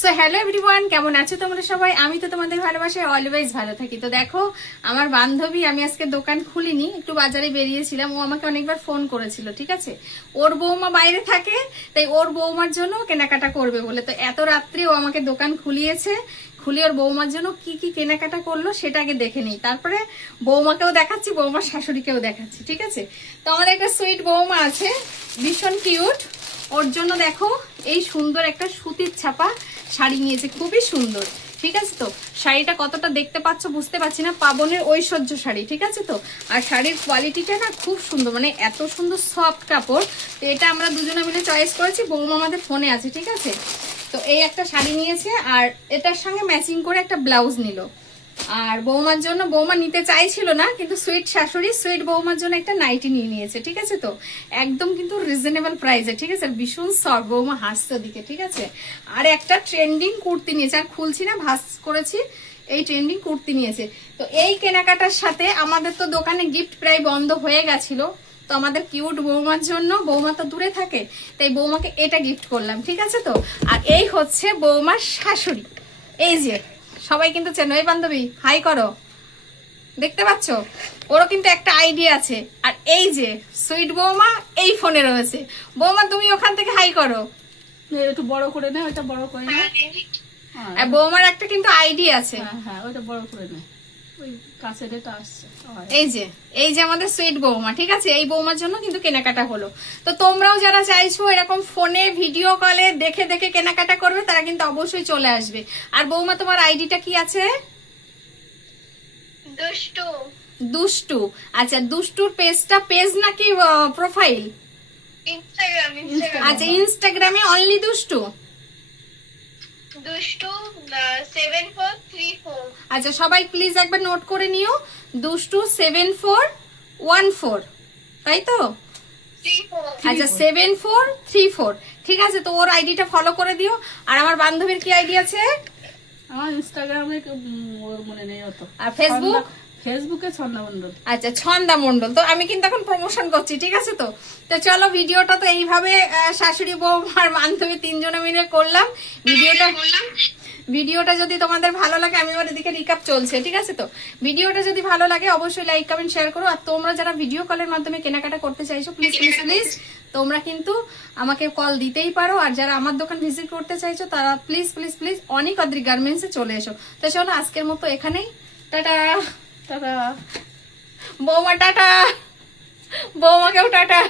So hello everyone, কেমন আছো তোমরা সবাই? আমি তো তোমাদের ভালোবাসায় অলওয়েজ ভালো থাকি। তো দেখো আমার বান্ধবী, আমি আজকে দোকান খুলিনি, একটু বাজারে বেরিয়েছিলাম। ও আমাকে অনেকবার ফোন করেছিল, ঠিক আছে? ওর বৌমা বাইরে থাকে, তাই ওর বৌমার জন্য কেনাকাটা করবে বলে তো এত রাত্রে ও আমাকে দোকান খুলিয়েছে। খুলে ওর বৌমার জন্য কি কি কেনাকাটা করলো সেটা আগে দেখে নিই, তারপরে বৌমাকেও দেখাচ্ছি, বৌমার শাশুড়িকেও দেখাচ্ছি, ঠিক আছে? তো আমাদের একটা সুইট বৌমা আছে, ভীষণ কিউট। ওর জন্য দেখো এই সুন্দর একটা সুতির ছাপা শাড়ি নিয়েছে, খুবই সুন্দর, ঠিক আছে? তো শাড়িটা কতটা দেখতে পাচ্ছ বুঝতে পারছি না, পাবনের ঐশ্বর্য শাড়ি, ঠিক আছে? তো আর শাড়ির কোয়ালিটিটা না খুব সুন্দর, মানে এত সুন্দর সফট কাপড়। তো এটা আমরা দুজনে মিলে চয়েস করেছি, বৌমা আমাদের ফোনে আছে, ঠিক আছে? তো এই একটা শাড়ি নিয়েছে, আর এটার সঙ্গে ম্যাচিং করে একটা ব্লাউজ নিল। আর বৌমার জন্য, বৌমা নিতে চাইছিল না, কিন্তু সুইট শাশুড়ি সুইট বৌমার জন্য একটা নাইটি নিয়ে নিয়েছে, ঠিক আছে? তো একদম কিন্তু রিজনেবল প্রাইসে, ঠিক আছে? ভীষণ সফট, বৌমা হাসছে দিকে, ঠিক আছে? আর একটা ট্রেন্ডিং কুর্তি নিয়েছে, আর খুলছি না, ভাঁজ করেছি, এই ট্রেন্ডিং কুর্তি নিয়েছে। তো এই কেনাকাটার সাথে আমাদের তো দোকানে গিফট প্রায় বন্ধ হয়ে গেছিল, তো আমাদের কিউট বৌমার জন্য, বৌমা তো দূরে থাকে, তাই বৌমাকে এটা গিফট করলাম, ঠিক আছে? তো আর এই হচ্ছে বৌমার শাশুড়ি, এই যে সবাই কিন্তু চেনো, এই বান্ধবী হাই করো, দেখতে পাচ্ছ? ওরও কিন্তু একটা আইডিয়া আছে। আর এই যে সুইট বৌমা এই ফোনে রয়েছে। বৌমা তুমি ওখান থেকে হাই করো, একটু বড় করে নে, ওটা বড় করে নে। আর বৌমার একটা কিন্তু আইডিয়া আছে। হ্যাঁ হ্যাঁ, ওটা বড় করে নে, ওই কাছের এটা আসছে। এই যে আমাদের সুইট বৌমা, ঠিক আছে? এই বৌমার জন্য কিন্তু কেনাকাটা হলো। তো তোমরাও যারা চাইছো এরকম ফোনে ভিডিও কলে দেখে দেখে কেনাকাটা করবে, তারা কিন্তু অবশ্যই চলে আসবে। আর বৌমা তোমার আইডিটা কি আছে? দুষ্টু। আচ্ছা, দুষ্টুর পেজ নাকি প্রোফাইল? ইনস্টাগ্রাম। আচ্ছা, ইনস্টাগ্রামে অনলি দুষ্টু। 7434। আচ্ছা, সবাই প্লিজ একবার নোট করে নিও, দুষ্টু 7414, তাই তো? 34। আচ্ছা, 7434, ঠিক আছে? তো ওর আইডিটা ফলো করে দিও। আর আমার বান্ধবীর কি আইডি আছে? আমার ইনস্টাগ্রামে ওর মনে নেই অত। আর ফেসবুক? ফেসবুকে ছন্দা মণ্ডল। আচ্ছা, ছন্দা মণ্ডল। তো আমি কিন্তু এখন প্রমোশন করছি, ঠিক আছে? তো তো চলো, ভিডিওটা তো এইভাবে শাশুড়ি বউ আর বান্ধবী তিনজনে মিলে করলাম। ভিডিওটা যদি তোমাদের ভালো লাগে, আমি আমার এদিকে রিকাপ চলছে, ঠিক আছে? তো ভিডিওটা যদি ভালো লাগে অবশ্যই লাইক কমেন্ট শেয়ার করো। আর তোমরা যারা ভিডিও কলের মাধ্যমে কেনাকাটা করতে চাইছো, প্লিজ প্লিজ প্লিজ তোমরা কিন্তু আমাকে কল দিতেই পারো। আর যারা আমার দোকান ভিজিট করতে চাইছো, তারা প্লিজ প্লিজ প্লিজ অনেক অদ্রি গার্মেন্টসে চলে এসো। তো চলো, আজকের মতো এখানেই, টাটা। টাটা। বৌমা টাটা, বৌমাকেও টাটা।